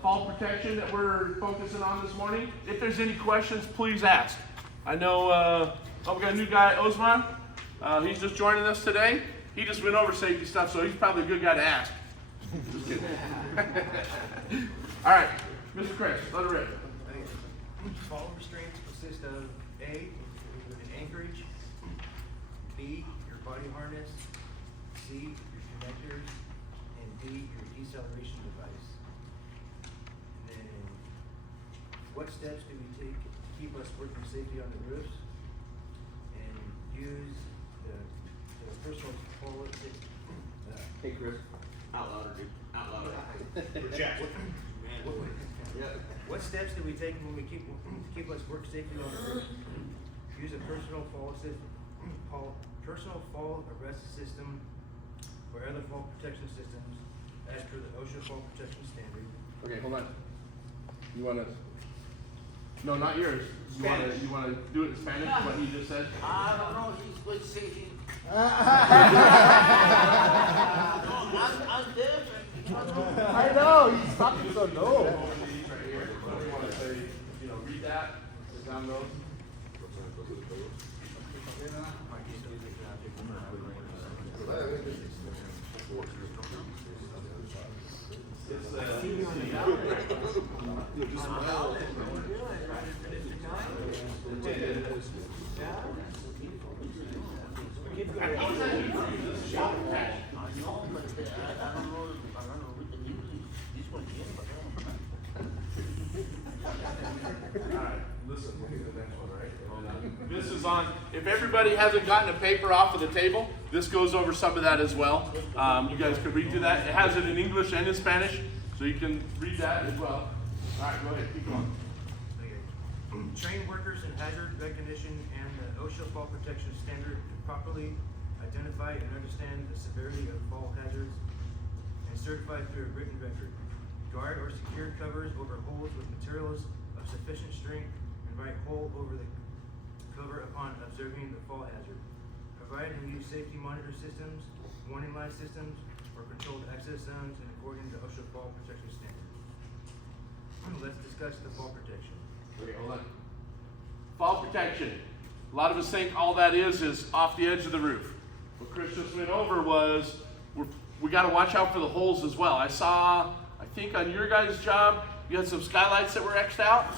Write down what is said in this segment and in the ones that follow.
fall protection that we're focusing on this morning. If there's any questions, please ask. I know we got a new guy, Osman. He's just joining us today. He just went over safety stuff, so he's probably a good guy to ask. Just kidding. All right, Mr. Chris, let it rip. Fall restraints consist of A, an anchorage, B, your body harness, C, your connectors, and D, your deceleration device. And then, what steps do we take to keep us working safely on the roofs? And use the personal fall. Hey Chris, out louder, dude. Out louder. What steps do we take when we keep us work safely on the roof? Use a personal fall arrest system or other fall protection systems as per the OSHA fall protection standard. Okay, hold on. You want to? No, not yours. You want to do it in Spanish? What he just said? I don't know. He's going to say he. I'm deaf. I know, he's talking so low. Read that. Down those. This is on, if everybody hasn't gotten a paper off of the table, this goes over some of that as well. You guys can read through that. It has it in English and in Spanish, so you can read that as well. All right, go ahead, keep going. Train workers in hazard recognition and the OSHA fall protection standard to properly identify and understand the severity of fall hazards and certify through a written record. Guard or secure covers over holes with materials of sufficient strength and write hole over the cover upon observing the fall hazard. Provide and use safety monitor systems, warning light systems, or controlled access zones in accordance to OSHA fall protection standards. Let's discuss the fall protection. Okay, hold on. Fall protection. A lot of us think all that is off the edge of the roof. What Chris just went over was we got to watch out for the holes as well. I think on your guys' job, you had some skylights that were X'd out.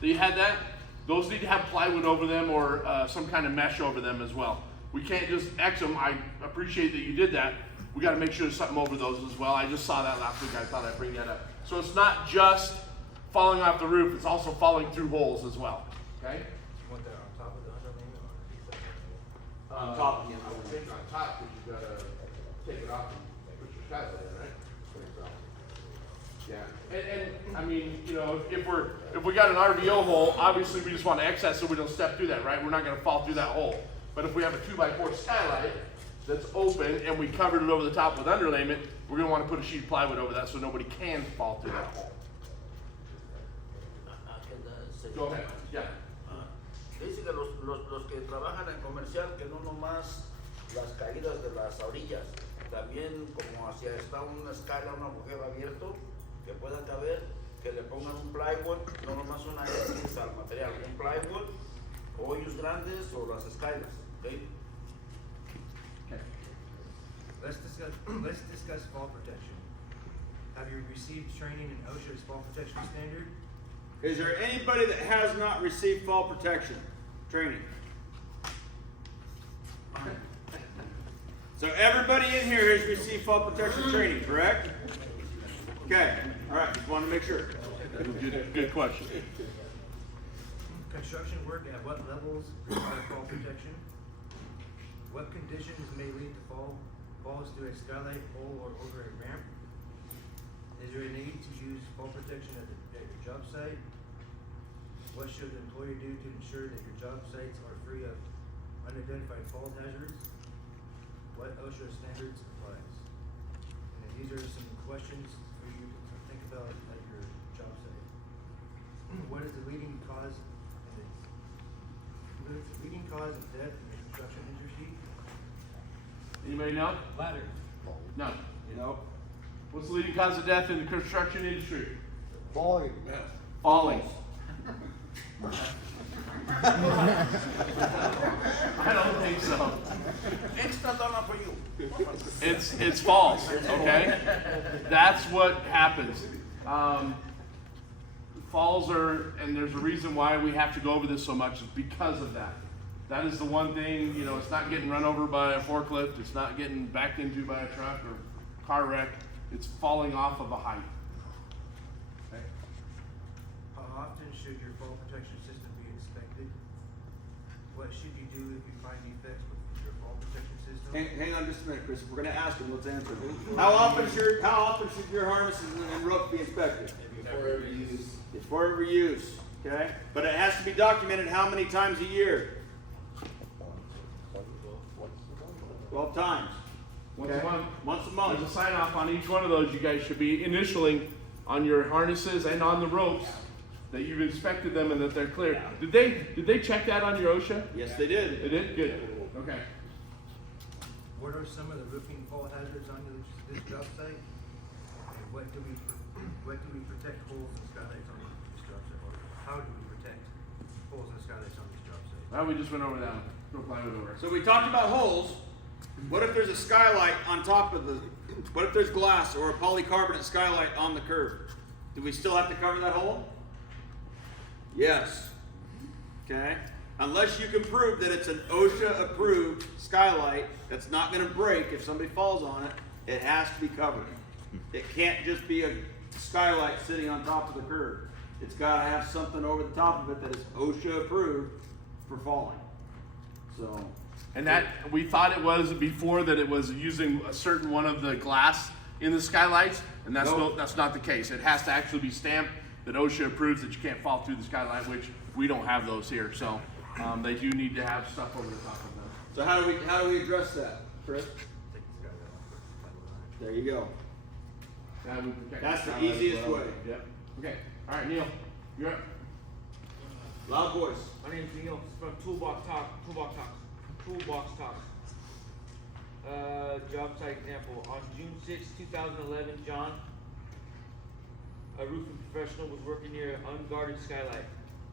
So you had that. Those need to have plywood over them or some kind of mesh over them as well. We can't just X them. I appreciate that you did that. We got to make sure there's something over those as well. I just saw that last week. I thought I'd bring that up. So it's not just falling off the roof. It's also falling through holes as well. Okay? You want that on top of the underlayment or On top again. I would think on top because you got to take it off and put your skylight in, right? Yeah, and I mean, if we got an RVO hole, obviously we just want to X that so we don't step through that, right? We're not going to fall through that hole. But if we have a 2x4 skylight that's open and we covered it over the top with underlayment, we're going to want to put a sheet of plywood over that so nobody can fall through that hole. Go ahead. Yeah. Dice que los que trabajan en comercial, que no nomás las caídas de las orillas, también como hacia está una escala, un agujero abierto, que pueda caber, que le pongan un plywood, no nomás una X al material, un plywood, hoyos grandes o las escalas, ¿ok? Let's discuss fall protection. Have you received training in OSHA's fall protection standard? Is there anybody that has not received fall protection training? So everybody in here has received fall protection training, correct? Okay, all right, just wanted to make sure. Good question. Construction work at what levels require fall protection? What conditions may lead to falls through a skylight, hole, or over a ramp? Is there a need to use fall protection at your job site? What should the employer do to ensure that your job sites are free of unidentified fall hazards? What OSHA standards applies? And these are some questions for you to think about at your job site. What is the leading cause of death in the construction industry? Anybody know? Ladder. No. Nope. What's the leading cause of death in the construction industry? Falling. Falling. I don't think so. Extra dollar for you. It's false, okay? That's what happens. Falls are, and there's a reason why we have to go over this so much, is because of that. That is the one thing, you know, it's not getting run over by a forklift, it's not getting backed into by a truck or car wreck, it's falling off of a height. Okay. How often should your fall protection system be inspected? What should you do if you find defects with your fall protection system? Hang on just a minute, Chris. If we're gonna ask him, let's answer. How often should your harnesses and rope be inspected? Before every use. Before every use, okay? But it has to be documented how many times a year? 12 times. Once a Okay. month. Once a There's a month. sign off on each one of those you guys should be initialing on your harnesses and on the ropes that you've inspected them and that they're clear. Did they check that on your OSHA? Yes, they did. They did? Good. Okay. What are some of the roofing fall hazards on this job site? And what do we protect holes and skylights on this job site? Or how do we protect holes and skylights on this job site? Well, we just went over that one. No plywood over. So we talked about holes. What if there's a skylight on top of what if there's glass or a polycarbonate skylight on the curb? Do we still have to cover that hole? Yes. Okay. Unless you can prove that it's an OSHA approved skylight that's not going to break if somebody falls on it, it has to be covered. It can't just be a skylight sitting on top of the curb. It's got to have something over the top of it that is OSHA approved for falling. So. And that, we thought it was before that it was using a certain one of the glass in the skylights, and that's Nope. that's not the case. It has to actually be stamped that OSHA approves that you can't fall through the skylight, which we don't have those here. So they do need to have stuff over the top of them. So how do we address that, Chris? Take the skylight off, put the plywood on it. There you go. That would protect That's the skylight as easiest well. way. Yep. Okay. All right, Neil, you're up. Loud voice. My name's Neil from Toolbox Talks. Job site example. On June 6, 2011, John, a roofing professional, was working near an unguarded skylight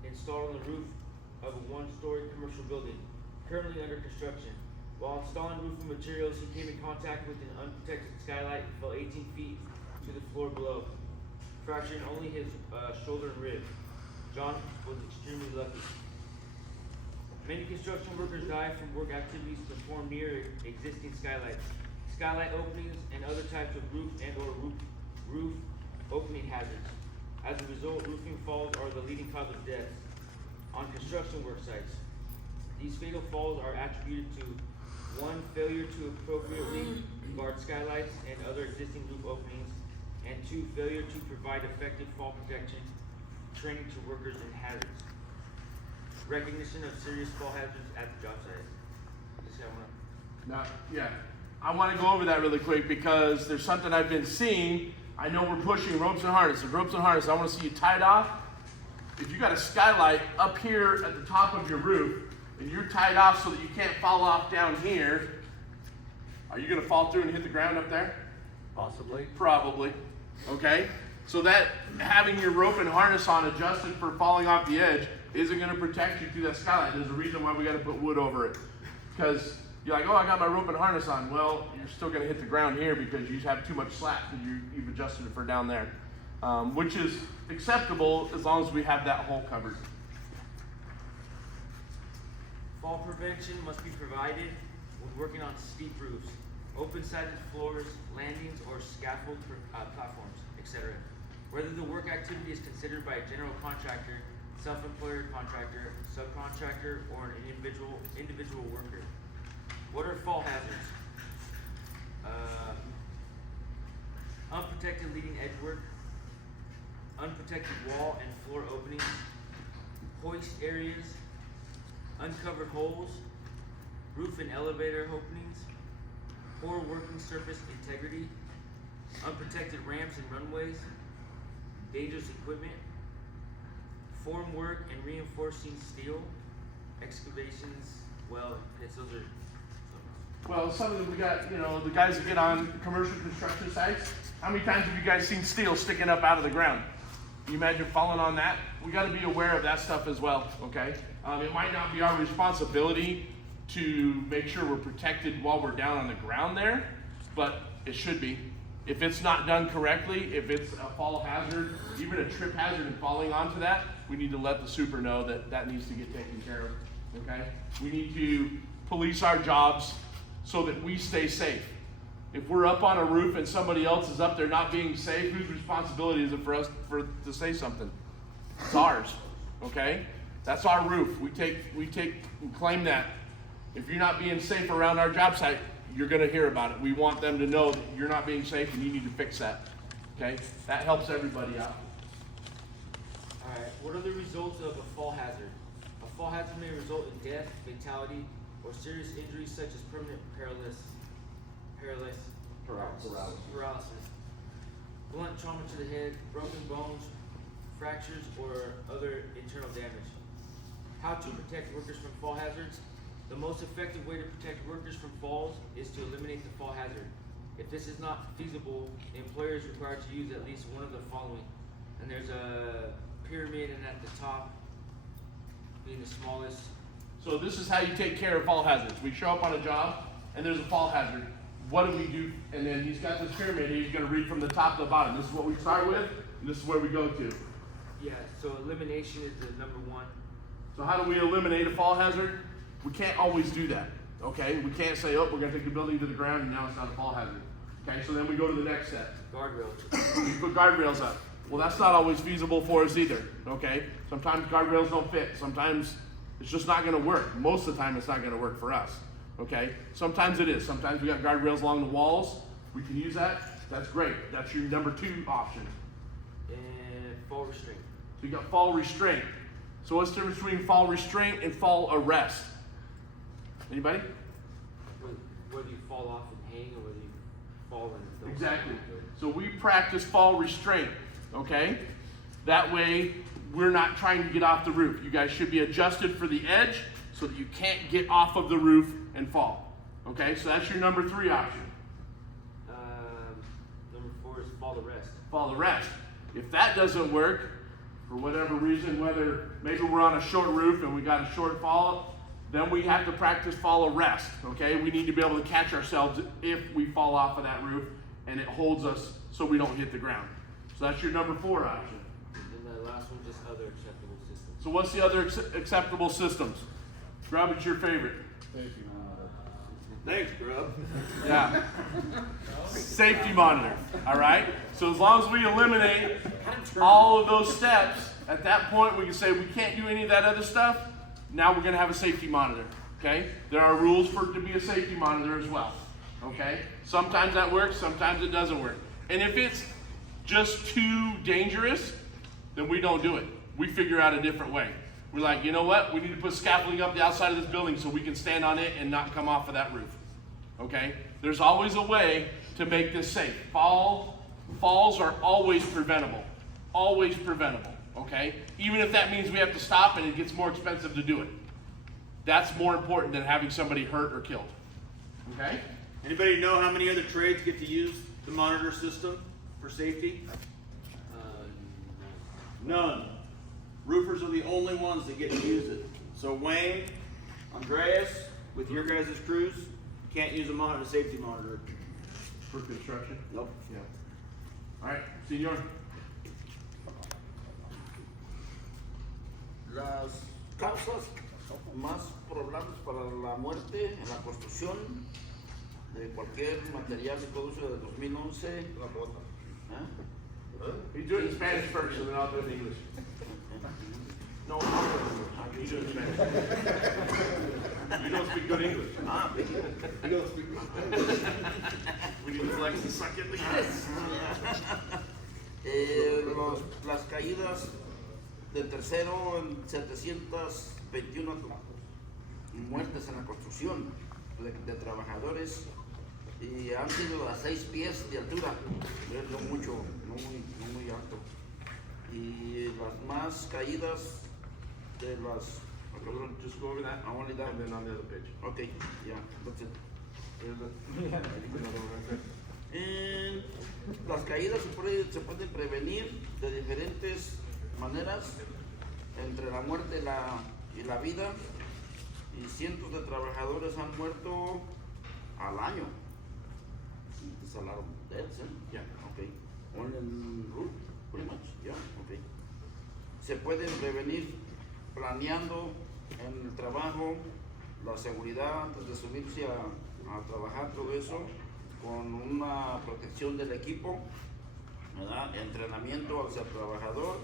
installed on the roof of a one-story commercial building, currently under construction. While installing roofing materials, he came in contact with an unprotected skylight and fell 18 feet to the floor below, fracturing only his shoulder and rib. John was extremely lucky. Many construction workers die from work activities performed near existing skylights, skylight openings, and other types of roof and/or roof opening hazards. As a result, roofing falls are the leading cause of death on construction work sites. These fatal falls are attributed to 1, failure to appropriately guard skylights and other existing roof openings, and 2, failure to provide effective fall protection training to workers in hazards. Recognition of serious fall hazards at the job site. I want to go over that really quick because there's something I've been seeing. I know we're pushing ropes and harnesses. I want to see you tied off. If you got a skylight up here at the top of your roof and you're tied off so that you can't fall off down here, are you going to fall through and hit the ground up there? Possibly. Probably. Okay? So that having your rope and harness on adjusted for falling off the edge isn't going to protect you through that skylight. There's a reason why we got to put wood over it. Because you're like, oh, I got my rope and harness on. Well, you're still going to hit the ground here because you have too much slack that you've adjusted it for down there. Which is acceptable as long as we have that hole covered. Fall prevention must be provided when working on steep roofs, open-sided floors, landings, or scaffold platforms, etc. Whether the work activity is considered by a general contractor, self-employer contractor, subcontractor, or an individual worker. What are fall hazards? Unprotected leading edge work, unprotected wall and floor openings, hoist areas, uncovered holes, roof and elevator openings, poor working surface integrity, unprotected ramps and runways, dangerous equipment, form work and reinforcing steel, excavations, well, pits, those are Well, some of them, we got, the guys that get on commercial construction sites. How many times have you guys seen steel sticking up out of the ground? Can you imagine falling on that? We gotta be aware of that stuff as well, okay? It might not be our responsibility to make sure we're protected while we're down on the ground there, but it should be. If it's not done correctly, if it's a fall hazard, even a trip hazard and falling onto that, we need to let the super know that that needs to get taken care of, okay? We need to police our jobs so that we stay safe. If we're up on a roof and somebody else is up there not being safe, whose responsibility is it for us to say something? It's ours, okay? That's our roof. We take and claim that. If you're not being safe around our job site, you're gonna hear about it. We want them to know that you're not being safe and you need to fix that, okay? That helps everybody out. Alright, what are the results of a fall hazard? A fall hazard may result in death, fatality, or serious injuries such as permanent paralysis, blunt trauma to the head, broken bones, fractures, or other internal damage. How to protect workers from fall hazards? The most effective way to protect workers from falls is to eliminate the fall hazard. If this is not feasible, the employer is required to use at least one of the following. And there's a pyramid, and at the top being the smallest. So this is how you take care of fall hazards. We show up on a job and there's a fall hazard. What do we do? And then he's got this pyramid here. He's gonna read from the top to the bottom. This is what we start with, and this is where we go to. Yeah, so elimination is the number one. So how do we eliminate a fall hazard? We can't always do that, okay? We can't say, oh, we're gonna take the building to the ground and now it's not a fall hazard. Okay, so then we go to the next step. Guardrails. We put guardrails up. Well, that's not always feasible for us either, okay? Sometimes guardrails don't fit. Sometimes it's just not gonna work. Most of the time it's not gonna work for us, okay? Sometimes it is. Sometimes we got guardrails along the walls. We can use that. That's great. That's your number 2 option. And fall restraint. So you got fall restraint. So what's the difference between fall restraint and fall arrest? Anybody? Whether you fall off and hang, or whether you fall and don't. Exactly. So we practice fall restraint, okay? That way, we're not trying to get off the roof. You guys should be adjusted for the edge so that you can't get off of the roof and fall. Okay, so that's your number 3 option. Number 4 is fall arrest. Fall arrest. If that doesn't work, for whatever reason, whether maybe we're on a short roof and we got a short fall, then we have to practice fall arrest, okay? We need to be able to catch ourselves if we fall off of that roof and it holds us so we don't hit the ground. So that's your number 4 option. And the last one, just other acceptable systems. So what's the other acceptable systems? Grub, it's your favorite. Thanks, Grub. Yeah. Safety monitor, all right? So as long as we eliminate all of those steps, at that point we can say we can't do any of that other stuff. Now we're gonna have a safety monitor, okay? There are rules for it to be a safety monitor as well, okay? Sometimes that works, sometimes it doesn't work. And if it's just too dangerous, then we don't do it. We figure out a different way. We're like, you know what? We need to put scaffolding up the outside of this building so we can stand on it and not come off of that roof, okay? There's always a way to make this safe. Falls are always preventable, okay? Even if that means we have to stop and it gets more expensive to do it. That's more important than having somebody hurt or killed, okay? Anybody know how many other trades get to use the monitor system for safety? None. Roofers are the only ones that get to use it. So Wayne, Andreas, with your guys' crews, can't use a safety monitor. For construction? Nope. Yeah. All right, Senor. Las causas más probables para la muerte en la construcción de cualquier material y producto de 2011. La bota. You do it in Spanish first, and then I'll do it in English. No, I'll do it in English. You do it in Spanish. You don't speak good English. Ah, You don't speak good. We need to flex the second. Las caídas de tercero en 721 muertes en la construcción de trabajadores y han sido a 6 pies de altura, es lo mucho, no muy alto. Y las más caídas de las... Just go over that, Only that. and then on the other page. Okay, yeah, that's it. Las caídas se pueden prevenir de diferentes maneras, entre la muerte y la vida, y cientos de trabajadores han muerto al año. It's a lot of deaths, yeah, okay. Only in roof, pretty much, yeah, okay. Se pueden prevenir planeando en el trabajo, la seguridad antes de subirse a trabajar, todo eso, con una protección del equipo, ¿verdad? Entrenamiento hacia el trabajador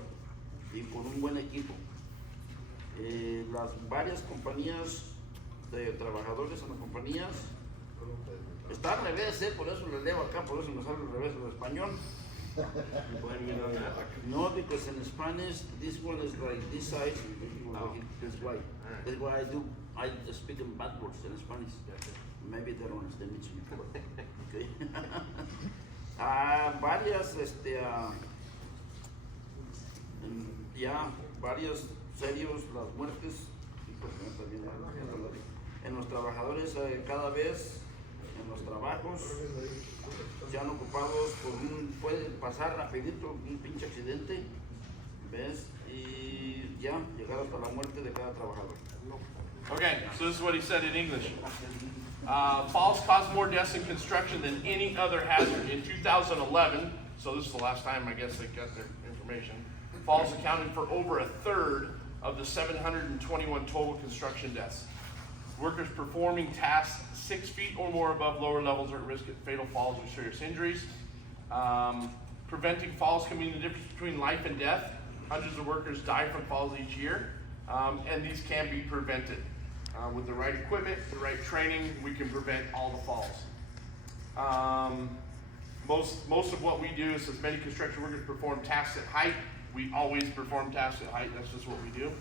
y con un buen equipo. Las varias compañías de trabajadores en las compañías, está al revés, por eso le leo acá, por eso me sale al revés en español. No, because in Spanish this one is like this side, this way. That's why I speak them backwards in Spanish. Maybe they don't understand it before. Okay. Varias, varios serios las muertes en los trabajadores cada vez en los trabajos sean ocupados por puede pasar rapidito un pinche accidente, ¿ves? Y ya llegar hasta la muerte de cada trabajador. Okay, so this is what he said in English. Falls caused more deaths in construction than any other hazard. In 2011, so this is the last time I guess they got their information, falls accounted for over a third of the 721 total construction deaths. Workers performing tasks 6 feet or more above lower levels are at risk of fatal falls or serious injuries. Preventing falls can mean the difference between life and death. Hundreds of workers die from falls each year, and these can be prevented. With the right equipment, the right training, we can prevent all the falls. Most of what we do is, as many construction workers perform tasks at height, we always perform tasks at height. That's just what we do.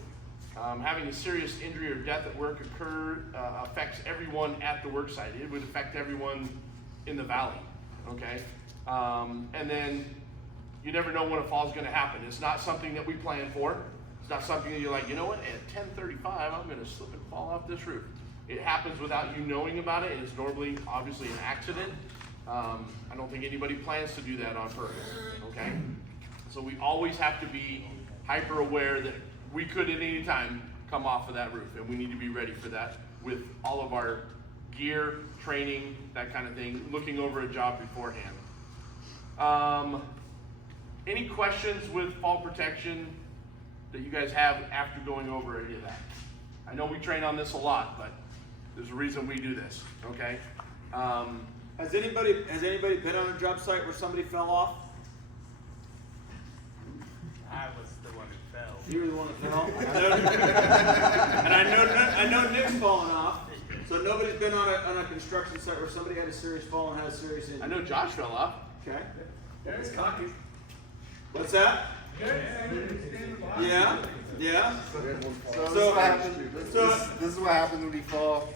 Having a serious injury or death at work affects everyone at the work site. It would affect everyone in the valley, okay? And then you never know when a fall is going to happen. It's not something that we plan for. It's not something that you're like, you know what, at 10:35, I'm going to slip and fall off this roof. It happens without you knowing about it, and it's normally, obviously, an accident. I don't think anybody plans to do that on purpose, okay? So we always have to be hyper aware that we could at any time come off of that roof, and we need to be ready for that with all of our gear, training, that kind of thing, looking over a job beforehand. Any questions with fall protection that you guys have after going over any of that? I know we train on this a lot, but there's a reason we do this, okay? Has anybody been on a job site where somebody fell off? I was the one who fell. You were the one that fell. And I know Nick's fallen off. So nobody's been on a construction site where somebody had a serious fall and had a serious injury. I know Josh fell off. Okay. It's cocky. What's that? Yeah. Yeah. This is what happens when you fall.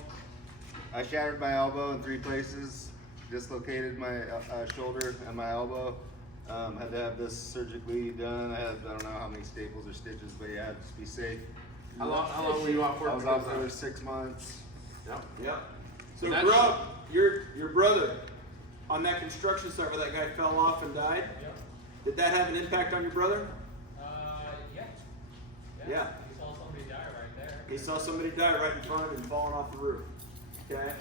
I shattered my elbow in 3 places, dislocated my shoulder and my elbow. Had to have this surgically done. I don't know how many staples or stitches, but yeah, just be safe. How long were you off work? I was off for 6 months. Yep. Yep. So That's- Grub, your brother on that construction site where that guy fell off and died. Yep. Did that have an impact on your brother? Yeah. Yeah. You saw somebody die right there. He saw somebody die right in front of him falling off the roof. Okay?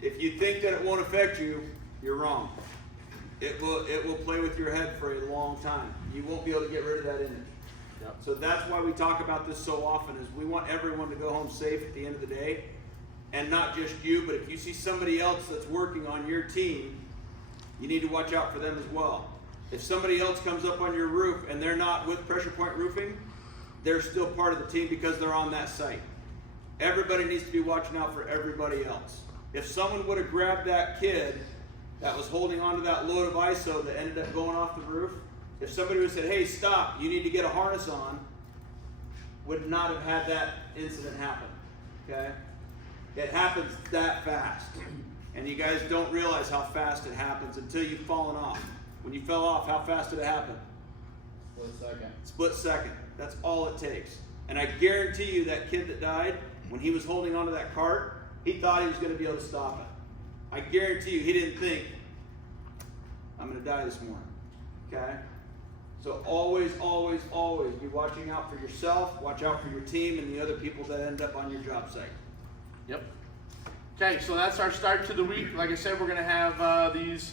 If you think that it won't affect you, you're wrong. It will play with your head for a long time. You won't be able to get rid of that image. Yep. So that's why we talk about this so often, is we want everyone to go home safe at the end of the day. And not just you, but if you see somebody else that's working on your team, you need to watch out for them as well. If somebody else comes up on your roof and they're not with Pressure Point Roofing, they're still part of the team because they're on that site. Everybody needs to be watching out for everybody else. If someone would have grabbed that kid that was holding onto that load of ISO that ended up going off the roof, if somebody would have said, hey, stop, you need to get a harness on, would not have had that incident happen, okay? It happens that fast. And you guys don't realize how fast it happens until you've fallen off. When you fell off, how fast did it happen? Split second. That's all it takes. And I guarantee you that kid that died, when he was holding onto that cart, he thought he was going to be able to stop it. I guarantee you he didn't think, I'm gonna die this morning. Okay? So always, always, always be watching out for yourself, watch out for your team and the other people that end up on your job site. Yep. Okay, so that's our start to the week. Like I said, we're going to have these